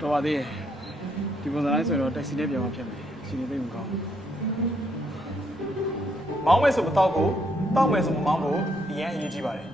တော်ပါသေးရဲ့ဒီပုံစံတိုင်းဆိုတော့တက်စီနဲ့ပြန်မှဖြစ်မယ်စီနေသိမကောင်းမောင်းမယ်ဆိုမတော့ဘူးတောက်မယ်ဆိုမမောင်းဘူးအရင်အရေးကြီးပါတယ်